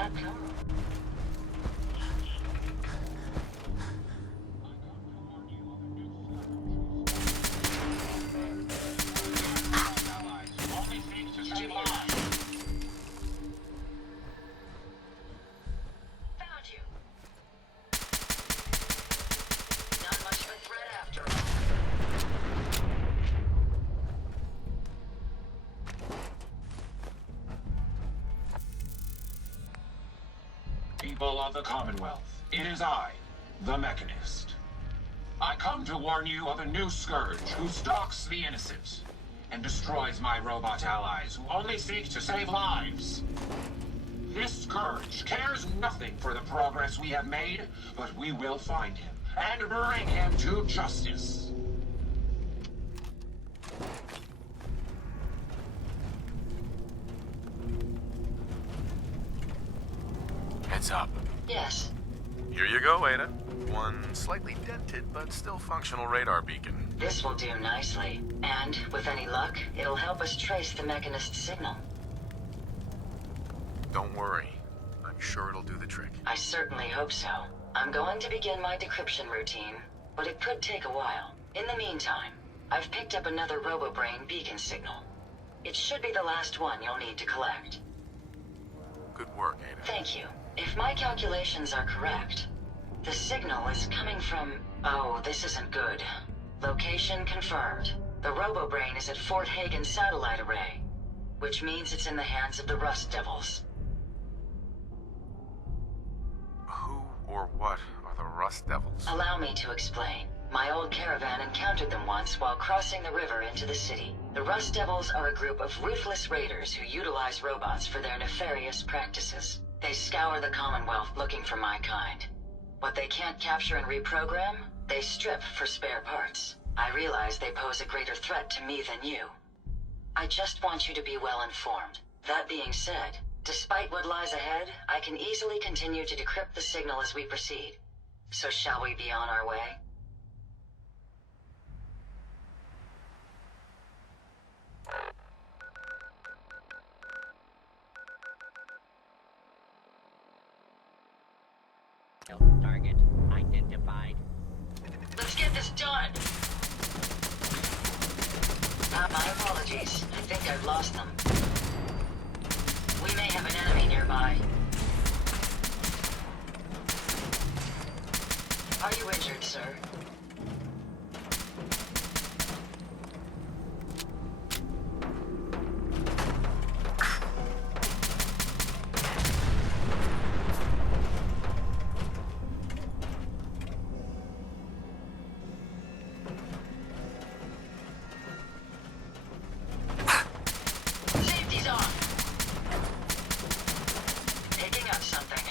that come? People of the Commonwealth, it is I, the Mechanist. I come to warn you of a new scourge who stalks the innocent and destroys my robot allies who only seek to save lives. This scourge cares nothing for the progress we have made, but we will find him and bring him to justice. Heads up. Yes. Here you go, Ada. One slightly dented but still functional radar beacon. This will do nicely. And, with any luck, it'll help us trace the Mechanist signal. Don't worry. I'm sure it'll do the trick. I certainly hope so. I'm going to begin my decryption routine, but it could take a while. In the meantime, I've picked up another robobrain beacon signal. It should be the last one you'll need to collect. Good work, Ada. Thank you. If my calculations are correct, the signal is coming from... Oh, this isn't good. Location confirmed. The robobrain is at Fort Hagen Satellite Array, which means it's in the hands of the Rust Devils. Who or what are the Rust Devils? Allow me to explain. My old caravan encountered them once while crossing the river into the city. The Rust Devils are a group of ruthless raiders who utilize robots for their nefarious practices. They scour the Commonwealth looking for my kind. What they can't capture and reprogram, they strip for spare parts. I realize they pose a greater threat to me than you. I just want you to be well informed. That being said, despite what lies ahead, I can easily continue to decrypt the signal as we proceed. So shall we be on our way? Target identified. Let's get this done! My apologies. I think I've lost them. We may have an enemy nearby. Are you injured, sir? Safety's on! Picking up something.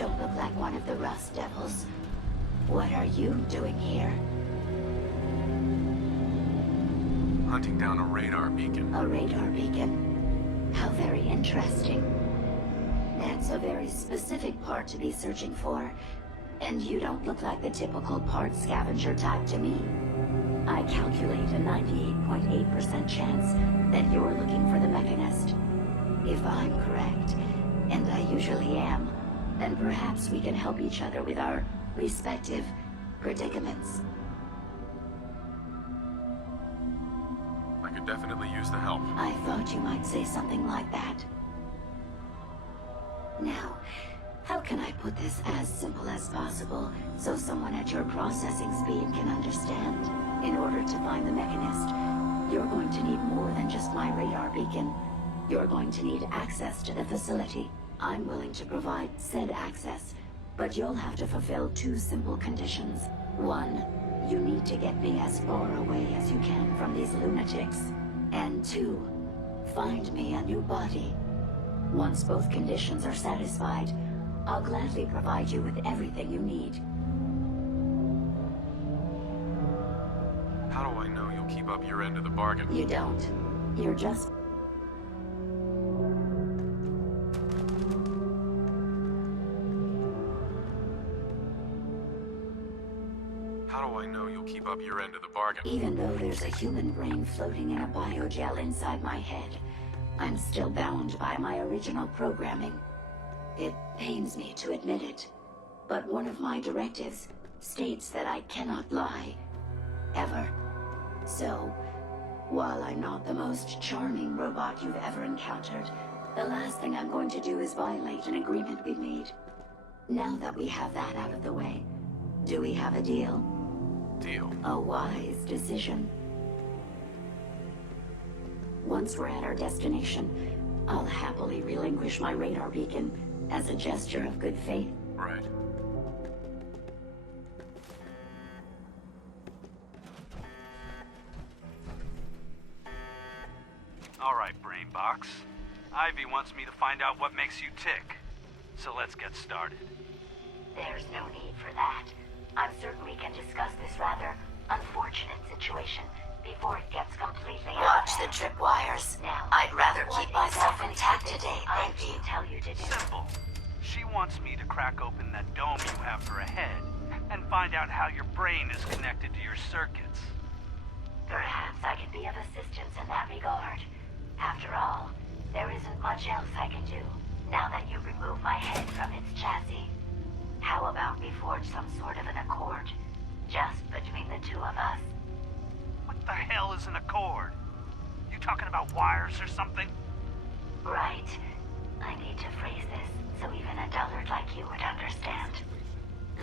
don't look like one of the Rust Devils. What are you doing here? Hunting down a radar beacon. A radar beacon? How very interesting. That's a very specific part to be searching for. And you don't look like the typical part scavenger type to me. I calculate a 98.8% chance that you're looking for the Mechanist. If I'm correct, and I usually am, then perhaps we can help each other with our respective predicaments. I could definitely use the help. I thought you might say something like that. Now, how can I put this as simple as possible so someone at your processing speed can understand? In order to find the Mechanist, you're going to need more than just my radar beacon. You're going to need access to the facility. I'm willing to provide said access, but you'll have to fulfill 2 simple conditions. 1, you need to get me as far away as you can from these lunatics. And 2, find me a new body. Once both conditions are satisfied, I'll gladly provide you with everything you need. How do I know you'll keep up your end of the bargain? You don't. You're just... How do I know you'll keep up your end of the bargain? Even though there's a human brain floating in a biogel inside my head, I'm still bound by my original programming. It pains me to admit it, but one of my directives states that I cannot lie. Ever. So, while I'm not the most charming robot you've ever encountered, the last thing I'm going to do is violate an agreement we've made. Now that we have that out of the way, do we have a deal? Deal. A wise decision. Once we're at our destination, I'll happily relinquish my radar beacon as a gesture of good faith. Right. All right, Brainbox. Ivy wants me to find out what makes you tick. So let's get started. There's no need for that. I'm certain we can discuss this rather unfortunate situation before it gets completely Watch the tripwires. Now, I'd rather keep myself intact today, thank you. Tell you to do. Simple. She wants me to crack open that dome you have for a head and find out how your brain is connected to your circuits. Perhaps I can be of assistance in that regard. After all, there isn't much else I can do now that you remove my head from its chassis. How about we forge some sort of an accord, just between the 2 of us? What the hell is an accord? You talking about wires or something? Right. I need to phrase this so even a dullard like you would understand.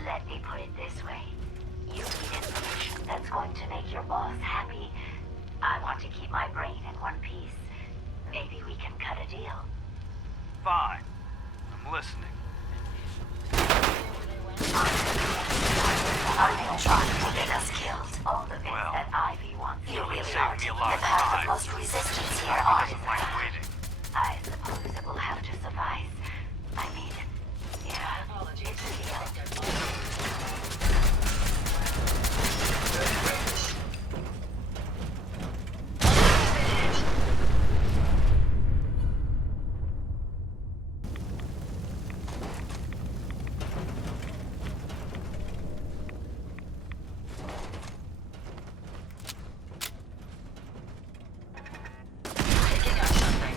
Let me put it this way. You need information that's going to make your boss happy. I want to keep my brain in one piece. Maybe we can cut a deal. Fine. I'm listening. Are they trying to get us killed? All the bits Well, that Ivy wants. You really saved are me a taking lot the of path time. of most resistance here, I aren't doesn't you? like waiting. I suppose it will have to suffice. I mean, yeah, Apologies. it's a deal. Picking up something.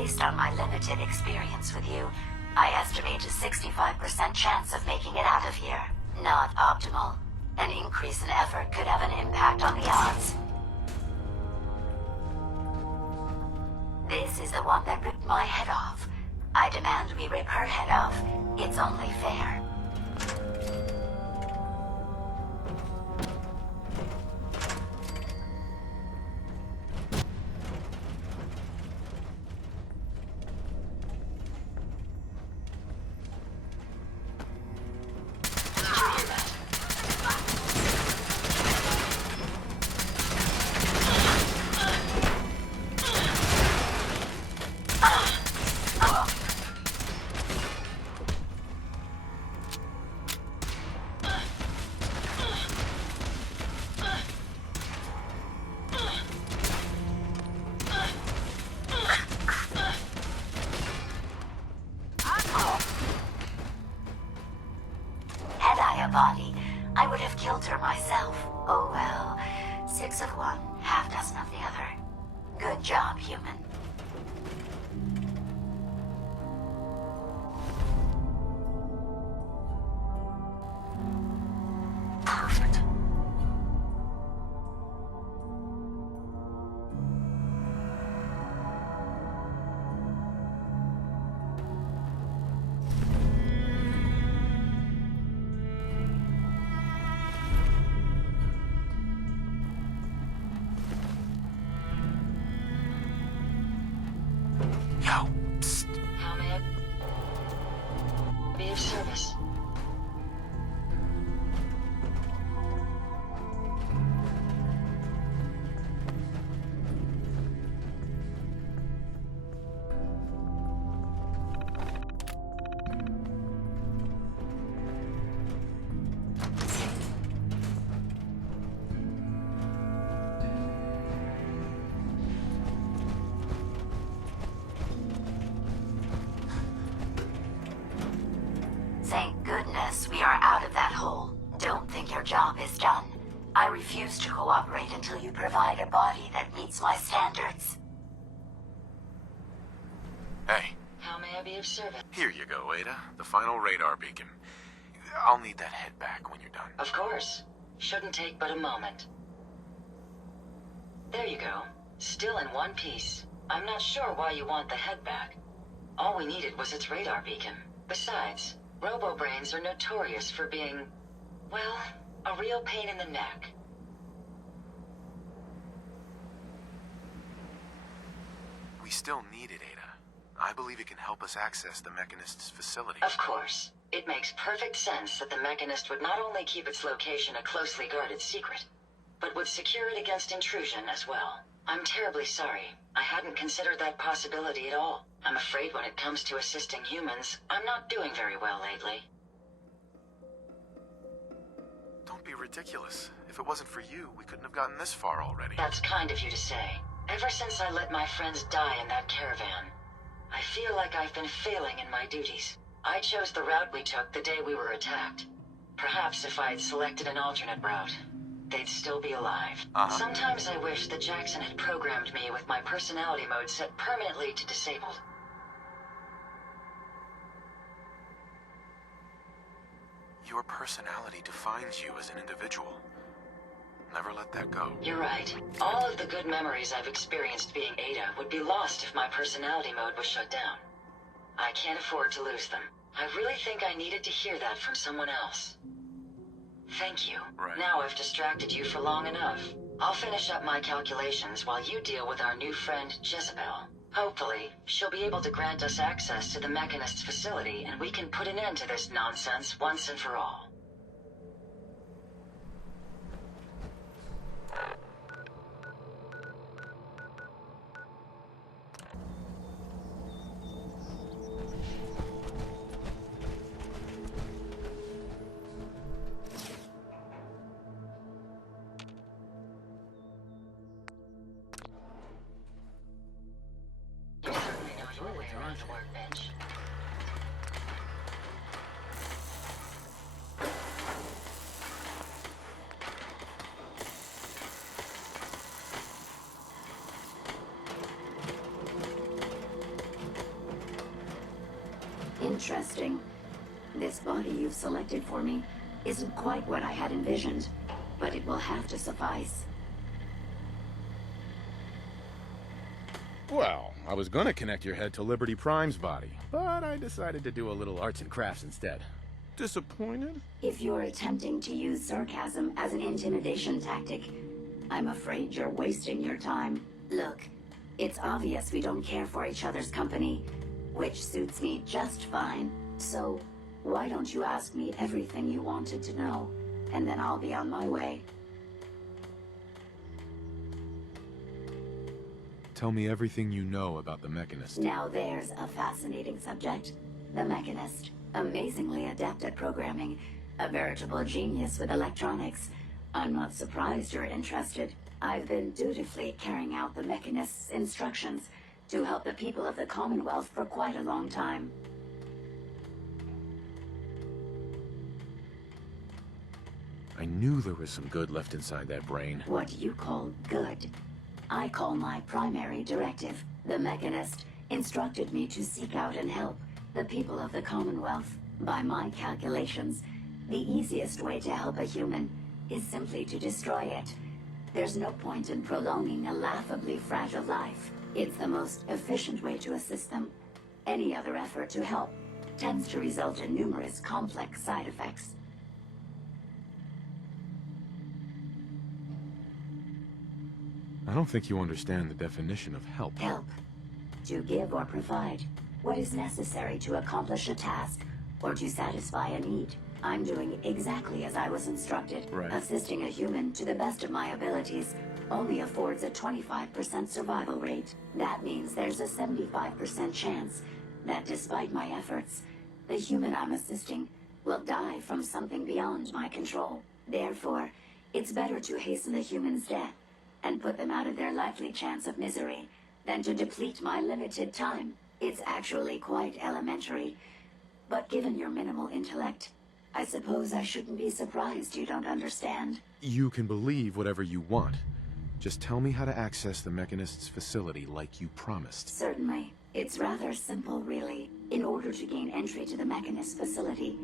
Based on my limited experience with you, I estimate a 65% chance of making it out of here. Not optimal. An increase in effort could have an impact on the odds. This is the one that ripped my head off. I demand we rip her head off. It's only fair. Body, I would have killed her myself. Oh well. 6 of one, half dozen of the other. Good job, human. Perfect. Yo, psst. How may I be of service? Thank goodness we are out of that hole. Don't think your job is done. I refuse to cooperate until you provide a body that meets my standards. Hey, How may I be of service? here you go, Ada. The final radar beacon. I'll need that head back when you're done. Of course. Shouldn't take but a moment. There you go. Still in one piece. I'm not sure why you want the head back. All we needed was its radar beacon. Besides, robobrains are notorious for being, well, a real pain in the neck. We still need it, Ada. I believe it can help us access the Mechanist's facility. Of course. It makes perfect sense that the Mechanist would not only keep its location a closely guarded secret, but would secure it against intrusion as well. I'm terribly sorry. I hadn't considered that possibility at all. I'm afraid when it comes to assisting humans, I'm not doing very well lately. Don't be ridiculous. If it wasn't for you, we couldn't have gotten this far already. That's kind of you to say. Ever since I let my friends die in that caravan, I feel like I've been failing in my duties. I chose the route we took the day we were attacked. Perhaps if I had selected an alternate route, they'd still be alive. Sometimes I wish that Jackson had programmed me with my personality mode set permanently to disabled. Your personality defines you as an individual. Never let that go. You're right. All of the good memories I've experienced being Ada would be lost if my personality mode was shut down. I can't afford to lose them. I really think I needed to hear that from someone else. Thank you. Right. Now I've distracted you for long enough. I'll finish up my calculations while you deal with our new friend, Jezebel. Hopefully, she'll be able to grant us access to the Mechanist's facility, and we can put an end to this nonsense once and for all. You certainly know your way around the workbench. Interesting. This body you've selected for me isn't quite what I had envisioned, but it will have to suffice. Well, I was gonna connect your head to Liberty Prime's body, but I decided to do a little arts and crafts instead. Disappointed? If you're attempting to use sarcasm as an intimidation tactic, I'm afraid you're wasting your time. Look, it's obvious we don't care for each other's company, which suits me just fine. So, why don't you ask me everything you wanted to know, and then I'll be on my way. Tell me everything you know about the Mechanist. Now there's a fascinating subject. The Mechanist. Amazingly adept at programming. A veritable genius with electronics. I'm not surprised you're interested. I've been dutifully carrying out the Mechanist's instructions to help the people of the Commonwealth for quite a long time. I knew there was some good left inside that brain. What you call good, I call my primary directive. The Mechanist instructed me to seek out and help the people of the Commonwealth. By my calculations, the easiest way to help a human is simply to destroy it. There's no point in prolonging a laughably fragile life. It's the most efficient way to assist them. Any other effort to help tends to result in numerous complex side effects. I don't think you understand the definition of help. Help. To give or provide what is necessary to accomplish a task or to satisfy a need. I'm doing exactly as I was instructed. Right. Assisting a human to the best of my abilities only affords a 25% survival rate. That means there's a 75% chance that despite my efforts, the human I'm assisting will die from something beyond my control. Therefore, it's better to hasten the human's death and put them out of their likely chance of misery than to deplete my limited time. It's actually quite elementary, but given your minimal intellect, I suppose I shouldn't be surprised you don't understand. You can believe whatever you want. Just tell me how to access the Mechanist's facility like you promised. Certainly. It's rather simple, really. In order to gain entry to the Mechanist facility,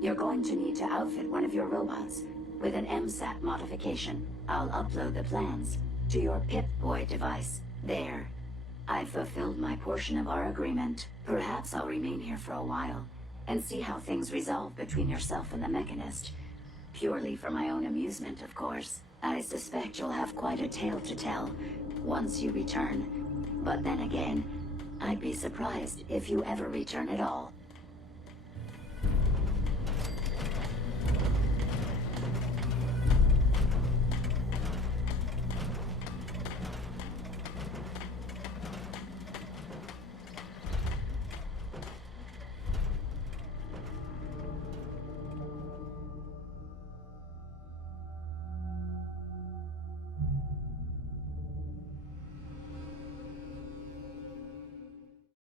you're going to need to outfit one of your robots with an MSAT modification. I'll upload the plans to your Pip-Boy device. There. I've fulfilled my portion of our agreement. Perhaps I'll remain here for a while and see how things resolve between yourself and the Mechanist. Purely for my own amusement, of course. I suspect you'll have quite a tale to tell once you return. But then again, I'd be surprised if you ever return at all.